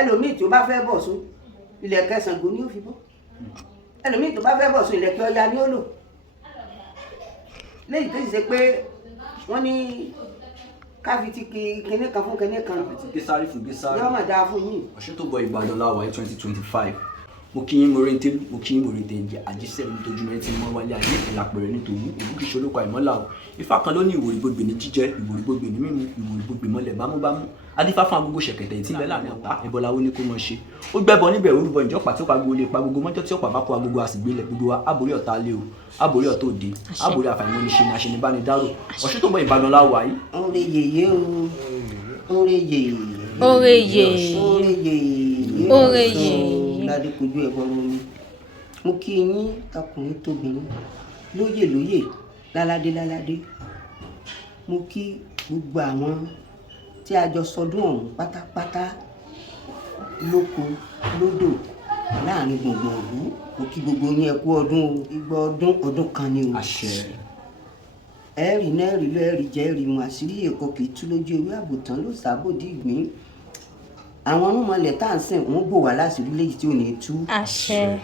ẹlòmíì tó bá fẹ́ bọ̀ sún ilẹ̀kẹ̀ Ṣàngó ni ó fi bọ́, ẹlòmíì tó bá fẹ́ bọ̀ sún ilẹ̀kẹ̀ Ọya ni ó lò. léyìí tó sì ṣe pé wọ́n ní káfíntì kinní kan fún kinní kan gésárì fún gésárì yóò máa dáa fún yín. Ọ̀ṣuntóbọ̀ Ìbàdàn láwàá 2025. mo kí yín morente mo kí yín morente ẹ̀jẹ̀ àjíṣẹ́ mi tójú mẹ́rin tí wọ́n wálé ayé ìlàpẹ̀rẹ̀ nítorí òbúkí ṣolókọ àìmọ́lá o. Ifá kan ló ní ìwòrì gbogbo ní jíjẹ ìwòrì gbogbo ní mímu ìwòrì gbogbo mọ́lẹ̀ bámúbámú adífá fún agogo ṣẹ̀kẹ̀tẹ̀ tí ń bẹ láàrin ọ̀pá ẹ̀bọ̀lá ó ní kó mọ̀ ṣe. ó gbẹ́bọ níbẹ̀ orúbọ ìjọpá tí ó pa gbogbo lè pa gbogbo mọ́jọ́ tí ó pa bá kó agogo àsìgbélẹ̀ gbogbo wa àbórí ọ̀tá lé o àbórí ọ̀tá òde àbórí àfàìmọ́ ní ṣe ní aṣenibánidárò. Ọ̀ṣuntóbọ̀ Ìbàdàn láwàá yìí. oore yèyé o oore yèyé oore yèyé oore yèyé ládé kojú ẹbọ lómi. mo kí yín tọkùnrin tóbìnrin lóyè lóyè láládé láládé. mo kí gbogbo àwọn tí a jọ sọdún ọ̀hún pátápátá lóko lódò láàrin gbùngbùn ìlú. mo kí gbogbo yín ẹ kú ọdún o. igba ọdún kan ni o. àṣẹ. ẹ̀rì náà rí lọ ẹ̀rì jẹ́ ẹ̀rì mu àṣírí èkó kì í tú lójú ewé àbùtán ló sábòdì ìgbín. àwọn ọmọlẹ̀ tá à ń sìn wọ́n bò wá láṣìírí léyìí tí ò ní tú. àṣẹ.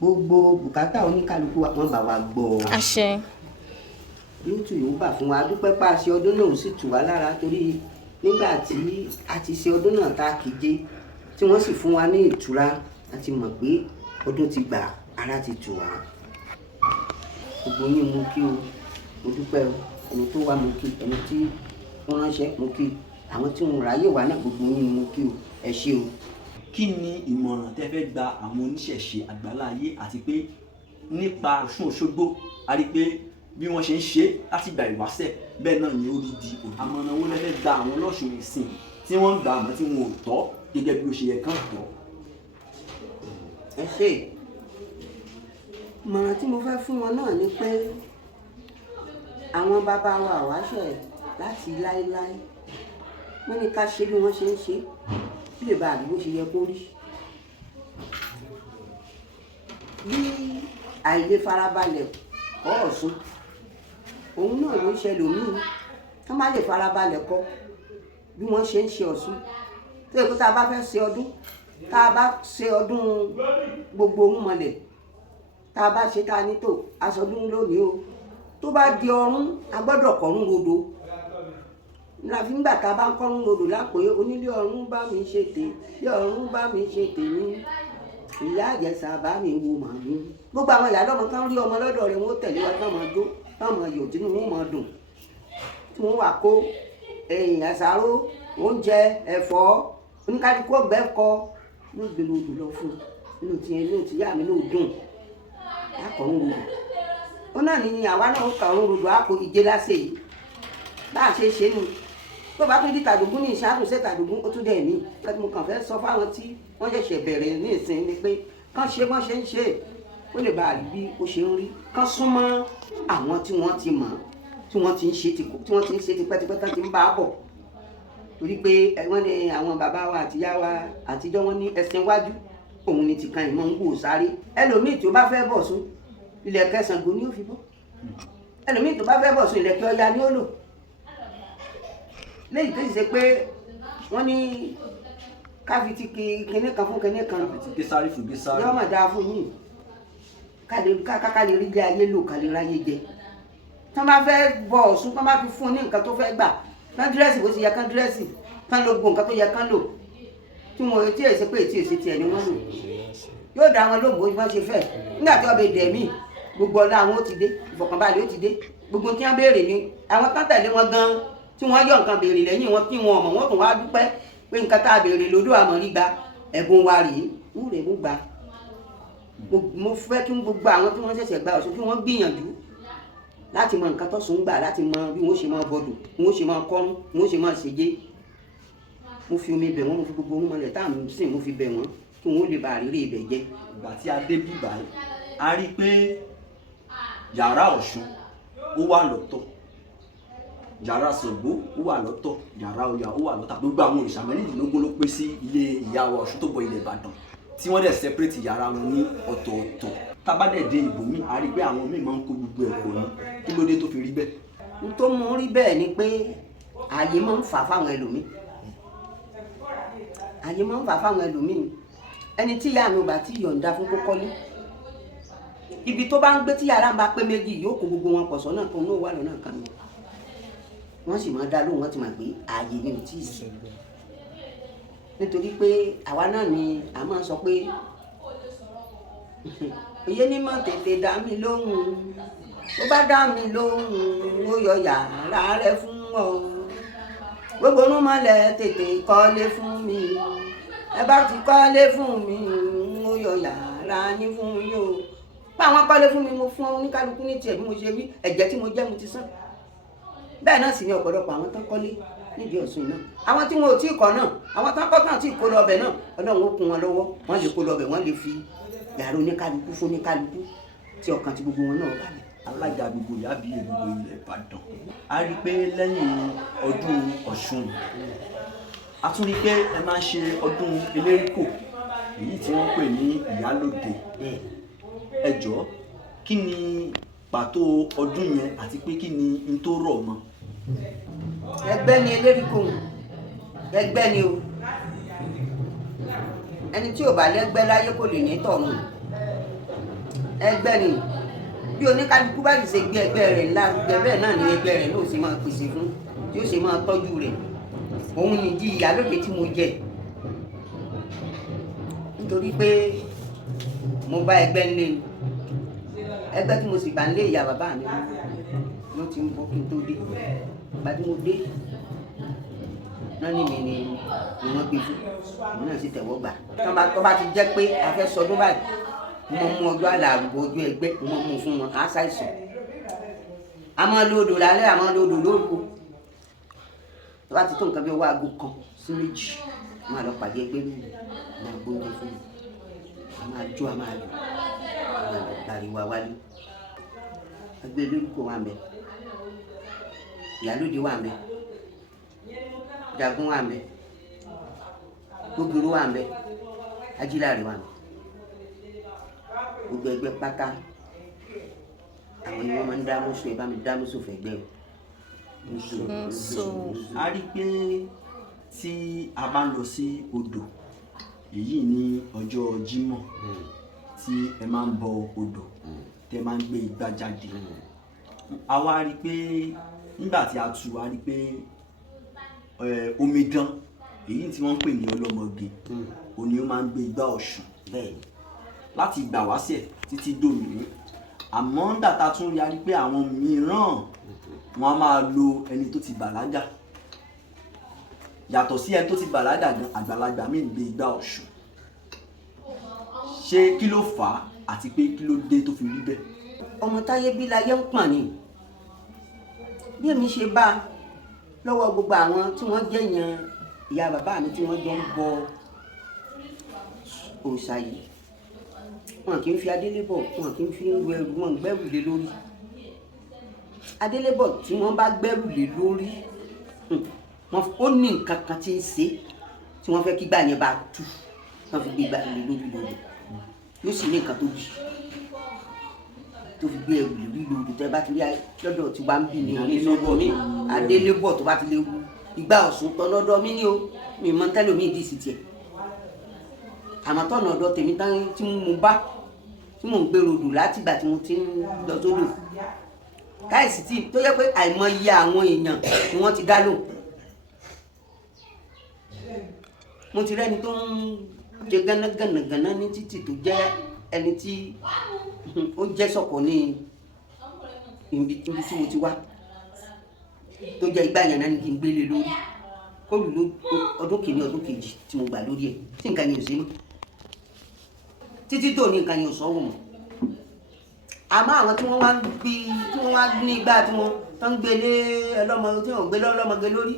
gbogbo bùkátà oníkálukú wọn bá wa gbọ́. àṣẹ. yóò tù yóò bà fún wa dúpẹ́ pa àṣẹ ọdún náà ó sì tù wá lára torí nígbà tí a ti ṣe ọdún náà tá a kéje tí wọ́n sì fún wa ní ìtura a ti mọ̀ pé ọdún ti gbà ara ti tù wá. gbogbo yín mú kí o mo dúpẹ́ o ẹni tó wá mo kí ẹni tí wọ́n ránṣẹ́ mo kí àwọn tí wọ́n ráyè wá náà gbogbo yín mo kí o ẹ ṣé o. kí ni ìmọ̀ràn tẹ́ fẹ́ gba àwọn oníṣẹ̀ṣe àgbáláyé àti pé nípa Ọ̀ṣun Òṣogbo a rí pé bí wọ́n ṣe ń ṣe láti gba ìwáṣẹ̀ bẹ́ẹ̀ náà ni ó rí di òní. àmọ̀ràn owó lẹ́fẹ́ gba àwọn ọlọ́ṣun ìsìn tí wọ́n ń gbà àmọ́ tí wọn ò tọ́ gẹ́gẹ́ bí ó ṣe yẹ kán tọ́. ẹ ṣé ìmọ̀ràn tí mo fẹ́ fún wọn náà ni pé àwọn bàbá wa wáṣẹ̀ láti láéláé wọ́n ní ká ṣe bí wọ́n ṣe ń ṣe bí lè bá àdúgbò ṣe yẹ kó rí. bí àìlè farabalẹ̀ kọ́ Ọ̀ṣun òun náà ló ń ṣe lòmíì tó má lè farabalẹ̀ kọ́ bí wọ́n ṣe ń ṣe Ọ̀ṣun tó yẹ kó tá a bá fẹ́ ṣe ọdún tá a bá ṣe ọdún gbogbo ohun mọ̀lẹ̀ tá a bá ṣe tá a ní tò aṣọdún lónìí o tó bá di ọrún a gbọ́dọ̀ kọ̀rún rodo láfi ńgbà tá a bá ń kọ̀rún rodo lápò onílé ọrún bá mi ṣe tè bí ọrún bá mi ṣe tèmi ìyá àjẹsà bá mi wo màmí. gbogbo àwọn ìyá lọ́mọ kan rí ọmọ lọ́dọ̀ rẹ̀ wọ́n tẹ̀lé wa lọ́mọ jó lọ́mọ yòó tínú wọn mọ̀ dùn tí wọ́n wà kó ẹ̀yìn àṣàrò oúnjẹ ẹ̀fọ́ oníkálukú ọ̀gbẹ́ kọ ló gbé lòdù lọ fún inú tìyá mi ló dùn lákọ̀ọ́rún rodo ó náà ní àwa náà kà ń rodo àpò ìjẹ lásè yìí bá a ṣe ṣe nù tó bá tún di tàdógún ní ìṣàtúnṣe tàdógún ó tún dẹ̀ mí lẹ́tí mo kàn fẹ́ sọ fáwọn tí wọ́n ṣẹ̀ṣẹ̀ bẹ̀rẹ̀ ní ìsìn ni pé kán ṣe bọ́n ṣe ń ṣe ó lè bá a rí bí ó ṣe ń rí kán súnmọ́ àwọn tí wọ́n ti mọ̀ tí wọ́n ti ń ṣe tipẹ́tipẹ́ tán ti ń bá a bọ̀ torí pé wọ́n ní àwọn bàbá wa àtìyá wa àtijọ́ wọn ní ẹsẹ̀ iwájú òun ni tìkan ìmọ̀ ń wò sáré ẹlòmíì tó bá fẹ́ bọ̀ sún ilẹ̀kẹ̀ Ṣàngó ni ó fi bọ́ ẹlòmíì tó bá fẹ́ bọ̀ sún ilẹ̀kẹ̀ Ọya ni ó lò. léyìí tó sì ṣe pé wọ́n ní káfíntì kinní kan fún kinní kan gésárì fún gésárì yóò máa dáa fún yín ká lè rí ilé ayé lò ká lè ráyé jẹ. tí wọ́n bá fẹ́ bọ̀ Ọ̀ṣun tí wọ́n bá fi fún un ní nǹkan tó fẹ́ gbà kán dírẹ́sì bó ti yẹ kán dírẹ́sì kán lo gbogbo nǹkan tó yẹ kán lò tí wọn etí èsì pé etí èsì tiẹ̀ ni wọ́n lò yóò dá wọn lóògùn bó ṣe fẹ́ nígbà tí ọbẹ̀ dẹ̀mí gbogbo ọlá àwọn ó ti dé ìfọ̀kànbalẹ̀ ó ti dé gbogbo tí wọ́n béèrè ni àwọn tán tẹ̀lé wọn gan tí wọ́n yọ nǹkan béèrè lẹ́yìn wọn kí wọn ọmọ wọn tún wá dúpẹ́ pé nǹkan tá a béèrè lódò àmọ́rí gba ẹ̀bùn wa rèé wọ́n rè mú gba. mo fẹ́ kí gbogbo àwọn tí wọ́n ṣẹ̀ṣẹ̀ gba Ọ̀ṣun kí wọ́n gbìyànjú láti mọ nǹkan t'Ọ̀ṣun gbà láti mọ bí wọ́n ṣe máa bọ̀dù bí wọ́n ṣe máa kọ́rún bí wọ́n ṣe máa ṣèjé. mo fi omi bẹ̀ wọ́n mo fi gbogbo ohun mọ̀lẹ̀ tá à ń sìn mo fi bẹ̀ wọ́n kí wọ́n lè bá àrírí ibẹ̀ jẹ́. ìgbà tí a dé bí báyìí a rí i pé yàrá Ọ̀ṣun ó wà lọ́tọ̀ yàrá Ṣàngó ó wà lọ́tọ̀ yàrá Ọya ó wà lọ́tọ̀ gbogbo àwọn òrìṣà mẹ́rìndínlógún ló pé sí ilé ìyá wa Ọ̀ṣuntóbọ̀ ilẹ̀ Ìbàdàn tí wọ́n dẹ̀ separate yàrá wọn ní ọ̀tọ̀ọ̀tọ̀ tábàdẹ̀ dé ibòmíì a rí i pé àwọn míì máa ń kó gbogbo ẹ̀kọ́ ní kí ló dé tó fi rí bẹ́ẹ̀. n tó mú rí bẹ́ẹ̀ ni pé ààyè máa ń fà fáwọn ẹlòmíì àyè máa ń fà fáwọn ẹlòmíì ẹni tí ìyá mi ò bá tí yọ̀ǹda fún kó kọ́lé ibi tó bá ń gbé tí yàrá ń bá pé méjì yóò kó gbogbo wọn pọ̀ sọ́nà kan náà wà lọ́nà kan mi wọ́n sì máa dá lóhùn wọ́n ti máa gbé ààyè ni ò tí ì sí nítorí pé àwa náà ni a máa sọ pé òye ní mọ̀ tètè dá mi lóhùn tó bá dá mi lóhùn ó yọ yàrá rẹ fún ọ gbogbo inú mọ́lẹ̀ tètè kọ́lé fún mi ẹ bá ti kọ́lé fún mi ó yọ yàrá yín fún yín o bá àwọn kọ́lé fún mi mo fún oníkálukú ní tiẹ̀ bí mo ṣe wí ẹ̀jẹ̀ tí mo jẹ́ mo ti sán bẹ́ẹ̀ náà sì ni ọ̀pọ̀lọpọ̀ àwọn tán kọ́lé nídìí Ọ̀ṣun náà àwọn tí wọn ò tí ì kọ́ náà àwọn tán kọ́ náà tí ì kó lọ ọbẹ̀ náà Ọlọ́run ó kún wọn lọ́wọ́ wọ́n lè kó lọ ọbẹ̀ wọ́n lè fi yàrá oníkálukú fún oníkálukú tí ọkàn tí gbogbo wọn náà balẹ̀. alága gbogbo yàbí gbogbo ilẹ̀ Ìbàdàn a rí i pé lẹ́yìn ọdún Ọ̀ṣun a tún rí i pé ẹ máa ń ṣe ọdún elérìkò èyí tí wọ́n pè ní ìyálòde ẹ jọ̀ọ́ kí ni pàtó ọdún yẹn àti pé kí ni n tó rọ̀ mọ́. ẹgbẹ́ ni elérìkò ẹgbẹ́ ni o ẹni tí ò bá lẹ́gbẹ́ láyé kò lè ní tọ̀run ẹgbẹ́ ni bí oníkálukú bá sì ṣe gbé ẹgbẹ́ rẹ̀ lárugẹ bẹ́ẹ̀ náà ni ẹgbẹ́ rẹ̀ náà sì máa pèsè fún tí ó sì máa tọ́jú rẹ̀ òun nìdí ìyálòde tí mo jẹ nítorí pé mo bá ẹgbẹ́ ńlẹ̀ ni ẹgbẹ́ tí mo sì bá ń lé ìyá bàbá mi ló ti ń bọ́ kí n tó dé ìgbà tí mo dé náà ní mi ni wọ́n gbé fún mi náà sì tẹ̀wọ́ gbà tó bá ti jẹ́ pé a fẹ́ sọdún báyìí mo mú ọjọ́ àlàrúgbó ọjọ́ ẹgbẹ́ mo mú fún wọn á ṣàìsàn a máa lo odò lálẹ́ a máa lo odò lóru tó bá ti tó nǹkan bí ọwọ́ aago kan sí méjì máa lọ pàdé ẹgbẹ́ mi máa gbóúnjẹ fún mi a máa jó a máa lò gbàríwá wálé ẹgbẹ́ olórúkọ wà mẹ́ ìyálóde wà mẹ́ jagun wà mẹ́ gbogbo wà mẹ́ ajíláre wà mẹ́ gbogbo ẹgbẹ́ pátá àwọn ni wọ́n máa ń dá mọ́sọ̀ ẹ bá mi dá mọ́sọ̀ fẹ́gbẹ́ o. a rí i pé tí a bá ń lọ sí odò èyí ní ọjọ́ Jímọ̀ tí ẹ máa ń bọ odò tẹ máa ń gbé igbá jáde a wá rí i pé nígbà tí a tú a rí i pé omidan èyí tí wọ́n ń pè ní ọlọ́mọge òní ó máa ń gbé igbá Ọ̀ṣun láti ìgbà wáṣẹ̀ títí dòmìnì àmọ́ nígbà tá a tún rí a rí i pé àwọn mìíràn wọ́n á máa lo ẹni tó ti bàlágà yàtọ̀ sí ẹni tó ti bàlágà gan àgbàlagbà míì gbé igbá Ọ̀ṣun ṣé kí ló fà á àti pé kí ló dé tó fi rí bẹ́ẹ̀. ọmọ táyé bí láyé ń pọ̀n ni bí èmi ṣe bá lọ́wọ́ gbogbo àwọn tí wọ́n jẹ̀yàn ìyá bàbá mi tí wọ́n jọ ń bọ òòṣà yìí wọn kì í fi adélébọ̀ wọn kì í fi ń ru ẹrù wọn gbẹ́rù lé lórí adélébọ̀ tí wọ́n bá gbẹ́rù lé lórí ó ní nǹkan kan tí ń ṣe tí wọ́n fẹ́ kí gbà yẹn bá tú wọ́n fi gbé gbà lé lórí lórí yóò sì ní nǹkan tó bì tó fi gbé ẹrù lórí lórí tẹ́ bá ti rí lọ́dọ̀ tí wàá ń bì ní onílọ́dọ̀ mi adélébọ̀ tó bá ti lè wu ìgbà Ọ̀ṣun tán lọ́dọ̀ mi ní o mi mọ tẹ́lómi ìdí sí tiẹ̀ àmọ́ tọ́nà ọ̀dọ̀ tèmi tán tí mo bá tí mò ń gbèrò odò látìgbà tí mo ti ń lọ sódò káìsì tí tó yẹ pé àìmọye àwọn èèyàn ni wọ́n ti dá lò mo ti rẹ́ni tó ń jẹ gánagánagánà ní títì tó jẹ́ ẹni tí ó jẹ́ sọ̀kọ̀ ní ibi tí mo ti wá tó jẹ́ ìgbà yẹn náà ni kí n gbélé lórí kó lù ọdún kìíní ọdún kejì tí mo gbà lórí ẹ̀ tí nǹkan yẹn ò sí mọ́ títí tó ní nǹkan yẹn ò sọ́wọ́ mọ́ àmọ́ àwọn tí wọ́n wá ní igbá tí wọ́n tó ń gbélé ọlọ́mọge tí wọ́n gbé lọ́lọ́mọge lórí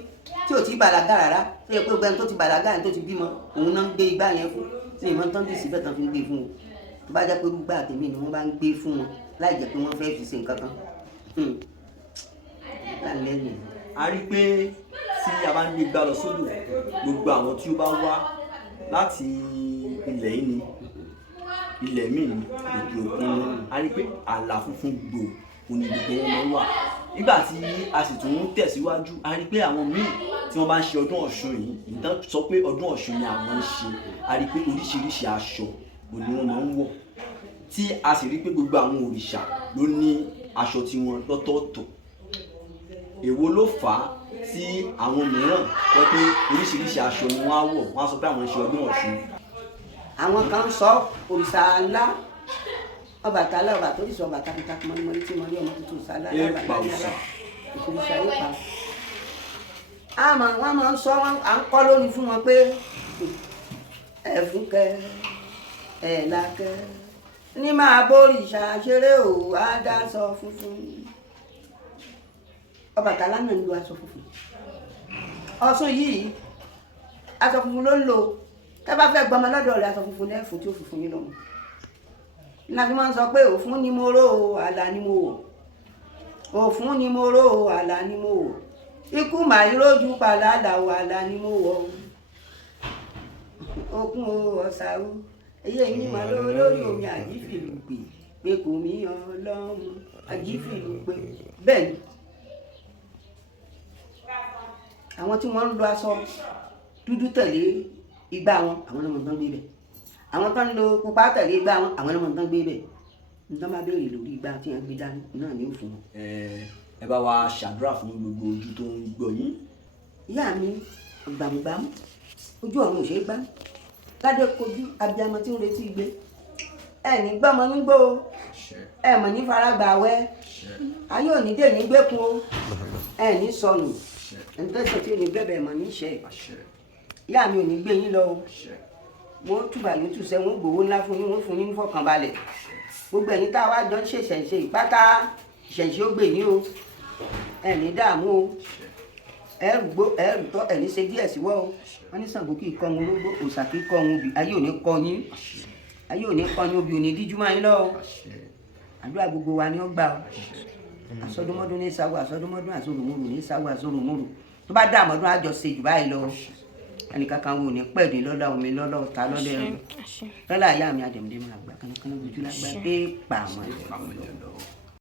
tí ò tí bàlágà rárá tó yẹ pé gbẹ́ni tó ti bàlágà yẹn tó ti bímọ òun náà ń gbé igbá yẹn fún tí ìmọ̀ tán dì síbẹ̀ tán fi ń gbé fún wọn tó bá jẹ́ pé irúgbà tèmi ni wọ́n bá ń gbé fún wọn láì jẹ́ pé wọ́n fẹ́ fi ṣe nǹkan kan a rí i pé tí a bá ń gbé igbá lọ sódò gbogbo àwọn tí ó bá wá láti ilẹ̀ yìí ni ilẹ̀ míì ní òkè òkun a rí i pé àlà funfun gbò òní gbogbo wọn máa ń wà nígbà tí a sì tún tẹ̀síwájú a rí i pé àwọn míì tí wọ́n bá ń ṣe ọdún Ọ̀ṣun yìí ìtàn sọ pé ọdún Ọ̀ṣun ni àwọn ń ṣe a rí pé oríṣiríṣi aṣọ òní wọ́n máa ń wọ̀ tí a sì rí pé gbogbo àwọn òrìṣà ló ní aṣọ tiwọn lọ́tọ̀ọ̀tọ̀ èwo ló fà á tí àwọn mìíràn sọ pé oríṣiríṣi aṣọ ni wọ́n á wọ̀ wọ́n á sọ pé àwọn ń ṣe ọdún Ọ̀ṣun. àwọn kan sọ òrìṣà ńlá Ọbàtálá ọba tó sọ ọba takuntakun mọ́lẹ́mọ́lẹ́ tí wọ́n rí ọmọ tuntun sálá òrìṣà yìí pa wọ́n máa ń sọ à ń kọ́ lórí fún wọn pé ẹ̀fúnkẹ́ ẹ̀làkẹ́ ní máa bórìṣà ṣeré ò á dá aṣọ funfun Ọbàtálá náà ń lo aṣọ funfun Ọ̀ṣun yìí aṣọ funfun ló ń lò tẹ́ bá fẹ́ gbọmọ lọ́dọ̀ rẹ̀ aṣọ funfun lẹ́fun tí ó funfun yín lọ́mọ láti máa ń sọ pé òfun ni mo ró àlà ni mo wọ̀ òfun ni mo ró àlà ni mo wọ̀ ikú màá rójú pàlàdà àlà ni mo wọ̀ okun ọ̀sà o èyí èyí mà lórí omi àjífìlù pé kò mí Ọlọ́run àjífìlù pé bẹ́ẹ̀ ni àwọn tí wọ́n ń lo aṣọ dúdú tẹ̀lé igbá wọn àwọn ọmọ nǹkan gbé bẹ̀ àwọn tó ń lo pupa tẹ̀lé igbá wọn àwọn ọmọ nǹkan gbé bẹ̀ nǹkan bá béèrè lórí igbá tí wọ́n gbé dání náà ní òfin wọn. ẹ bá wa ṣàdúrà fún gbogbo ojú tó ń gbọ́ yín. ìyá mi gbàmùgbàmù ojú ọ̀run ò ṣeé gbá ládé kojú abiyamọ tí ń retí igbe ẹni gbọ́mọ nígbó ẹ mọ̀ ní faragbà wẹ́ ayé òní dè ní gbẹ́kun o ẹni sọnù ẹni tẹ́sán tí ò ní bẹ̀bẹ̀ mọ̀ ní ìṣe ìyá mi ò ní gbé yín lọ o wọ́n túbà yín túṣẹ́ wọ́n gbowó ńlá fún yín wọ́n fún yín fọkànbalẹ̀ gbogbo ẹ̀yin tá a wá jọ ń ṣèṣẹ̀ṣe ìpátá ìṣẹ̀ṣe ó gbè yín o ẹni dààmú o ẹrù tọ́ ẹni ṣe díẹ̀ síwọ́ o wọ́n ní Ṣàngó kì í kọ́ wọn lógbó òòṣà kì í kọ́ wọn obì ayé ò ní kọ́ yín ayé ò ní kọ́ yín obì ò ní díjú máa yín lọ o àdúrà gbogbo wa ni ó gbà o àsọdúnmọ́dún ní sáwọ́ àsọdúnmọ́dún àsọdúnmọ́rù ní sáwọ́ àsọdúnmọ́rù tó bá dá àmọ́dún àjọ ṣe jù báyìí lọ ẹnìkankan wo ní pẹ̀lú lọ́lá omi lọ́lá ọ̀tá lọ́lá ẹ̀rù lọ́lá ìyá mi àdèmídé máa gbà kánákáná ojú lágbá pé pàmò